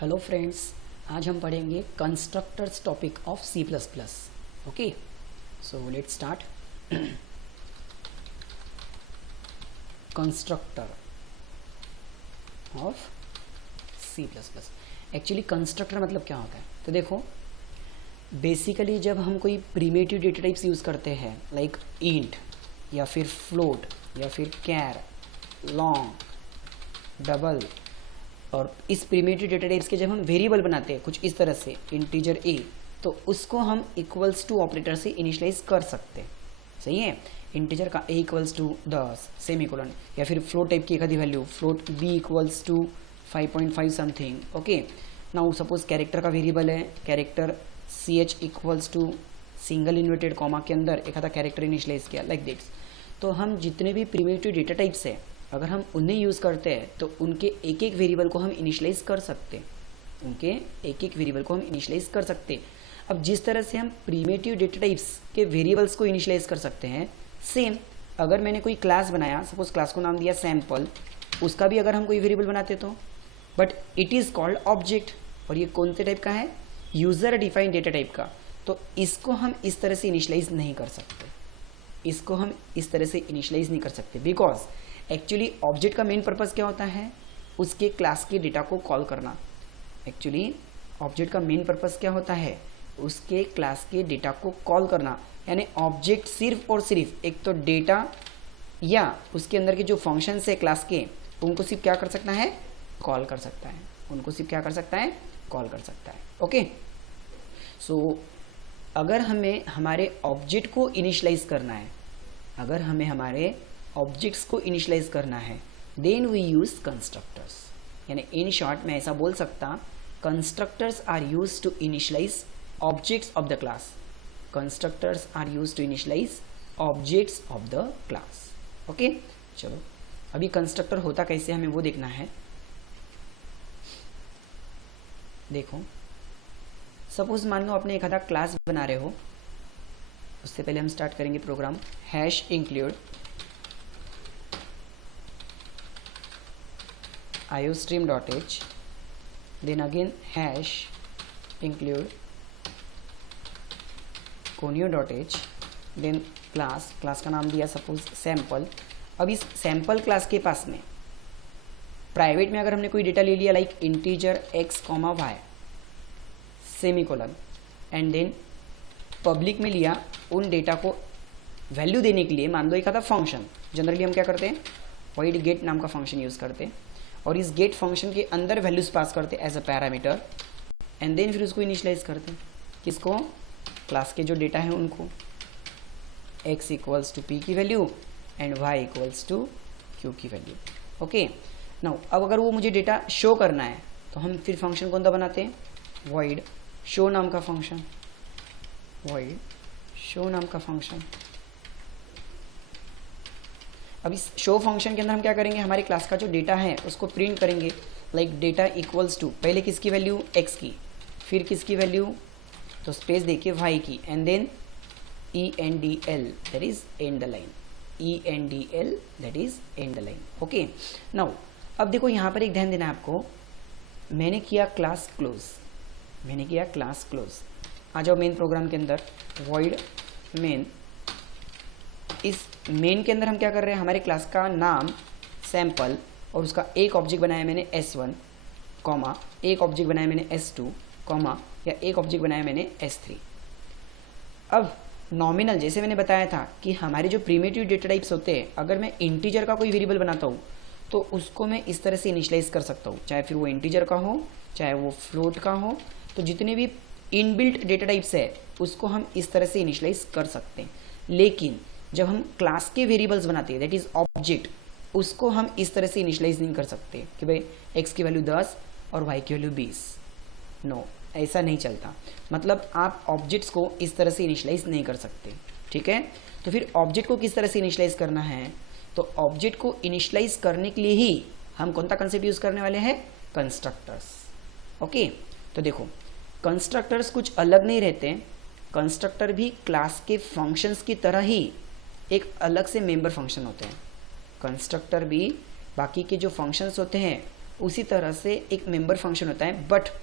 Hello friends, आज हम पढ़ेंगे constructors topic of C plus plus. Okay, so let's start. Constructor of C plus plus. Actually constructor मतलब क्या होता है, तो देखो बेसिकली जब हम कोई प्रीमेटिव डेटा टाइप्स यूज़ करते हैं लाइक इंट या फिर फ्लोट या फिर कैर, लॉन्ग, डबल, और इस प्रीमेटिव डेटा टाइप्स के जब हम वेरिएबल बनाते हैं कुछ इस तरह से इंटीजर ए, तो उसको हम इक्वल्स टू ऑपरेटर से इनिशियलाइज कर सकते हैं। सही है, इंटीजर का ए इक्वल्स टू 10 सेमीकोलन, या फिर फ्लोट टाइप की एक आधी value float B equals to 5.5 something. Okay, now suppose character का वेरिएबल है, character C H equals to single inverted comma के अंदर एक आधा कैरेक्टर इनिशियलाइज किया लाइक दिस। तो हम जितने भी प्रीमेटिव डेटा टाइप्स है अगर हम उन्हें यूज़ करते हैं तो उनके एक एक वेरिएबल को हम इनिशियलाइज कर सकते हैं, उनके एक एक वेरिएबल को हम इनिशियलाइज कर सकते हैं। अब जिस तरह से हम प्रीमेटिव डेटा टाइप्स के वेरिएबल्स को इनिशियलाइज कर सकते हैं, सेम अगर मैंने कोई क्लास बनाया, सपोज क्लास को नाम दिया सैम्पल, उसका भी अगर हम कोई वेरिएबल बनाते तो, but it is called object, और ये कौन से टाइप का है, यूज़र डिफाइंड डेटा टाइप का। तो इसको हम इस तरह से इनिशियलाइज नहीं कर सकते, इसको हम इस तरह से इनिशियलाइज नहीं कर सकते, बिकॉज एक्चुअली ऑब्जेक्ट का मेन पर्पज़ क्या होता है, उसके क्लास के डेटा को कॉल करना। एक्चुअली ऑब्जेक्ट का मेन पर्पज़ क्या होता है, उसके क्लास के डेटा को कॉल करना। यानी ऑब्जेक्ट सिर्फ और सिर्फ एक तो डेटा या उसके अंदर के जो फंक्शंस है क्लास के, उनको सिर्फ क्या कर सकता है, कॉल कर सकता है, उनको सिर्फ क्या कर सकता है, कॉल कर सकता है। ओके, सो अगर हमें हमारे ऑब्जेक्ट को इनिशियलाइज करना है, अगर हमें हमारे ऑब्जेक्ट्स को इनिशियलाइज करना है, देन वी यूज कंस्ट्रक्टर्स। यानी इन शॉर्ट मैं ऐसा बोल सकता, constructors are use to initialize objects of the class. Constructors are use to initialize objects of the class. Okay, चलो अभी कंस्ट्रक्टर होता कैसे हमें वो देखना है। देखो सपोज मान लो आपने एक आधा क्लास बना रहे हो, उससे पहले हम स्टार्ट करेंगे program hash include iostream.h, then again hash include conio.h, then class का नाम दिया सपोज सैम्पल। अब इस सैम्पल क्लास के पास में प्राइवेट में अगर हमने कोई डेटा ले लिया like integer x, y semicolon, and then public में लिया उन डेटा को वैल्यू देने के लिए मान लो एक आधा फंक्शन, जनरली हम क्या करते हैं, void गेट नाम का फंक्शन यूज़ करते हैं, और इस गेट फंक्शन के अंदर वैल्यूज पास करते as a parameter, and then फिर उसको इनिशियलाइज करते हैं, किसको, क्लास के जो डेटा है उनको, x इक्वल्स टू p की value and y equals to q की वैल्यू। ओके, नाउ अब अगर वो मुझे डेटा शो करना है तो हम फिर फंक्शन कौन सा बनाते हैं, void शो नाम का फंक्शन, void शो नाम का फंक्शन। अब इस शो फंक्शन के अंदर हम क्या करेंगे, हमारे क्लास का जो डेटा है उसको प्रिंट करेंगे लाइक डेटा इक्वल्स टू, पहले किसकी वैल्यू x की, फिर किसकी वैल्यू, तो स्पेस देखिए y की, and then ENDL that is end the line, ENDL that is end the line. Okay, now अब देखो यहाँ पर एक ध्यान देना है आपको, मैंने किया क्लास क्लोज, मैंने किया क्लास क्लोज। आ जाओ मेन प्रोग्राम के अंदर, void मेन। इस मेन के अंदर हम क्या कर रहे हैं, हमारे क्लास का नाम सैम्पल और उसका एक ऑब्जेक्ट बनाया मैंने S1, कॉमा एक ऑब्जेक्ट बनाया मैंने S2, कॉमा या एक ऑब्जेक्ट बनाया मैंने S3। अब नॉमिनल जैसे मैंने बताया था कि हमारे जो प्रीमेटिव डेटा टाइप्स होते हैं, अगर मैं इंटीजर का कोई वेरिएबल बनाता हूँ तो उसको मैं इस तरह से इनिशियलाइज कर सकता हूँ, चाहे फिर वो इंटीजर का हो चाहे वो फ्लोट का हो। तो जितने भी इनबिल्ट डेटा टाइप्स है उसको हम इस तरह से इनिशियलाइज कर सकते हैं, लेकिन जब हम क्लास के वेरिएबल्स बनाते हैं दैट इज ऑब्जेक्ट, उसको हम इस तरह से इनिशियलाइज नहीं कर सकते कि भाई x की वैल्यू 10 और y की वैल्यू 20। नो, ऐसा नहीं चलता। मतलब आप ऑब्जेक्ट्स को इस तरह से इनिशियलाइज नहीं कर सकते, ठीक है। तो फिर ऑब्जेक्ट को किस तरह से इनिशियलाइज करना है, तो ऑब्जेक्ट को इनिशियलाइज करने के लिए ही हम कौन सा कंसेप्ट यूज करने वाले हैं, कंस्ट्रक्टर्स। ओके, तो देखो कंस्ट्रक्टर्स कुछ अलग नहीं रहते, कंस्ट्रक्टर भी क्लास के फंक्शंस की तरह ही एक अलग से मेंबर फंक्शन होते हैं। कंस्ट्रक्टर भी बाकी के जो फंक्शंस होते हैं उसी तरह से एक मेंबर फंक्शन होता है, बट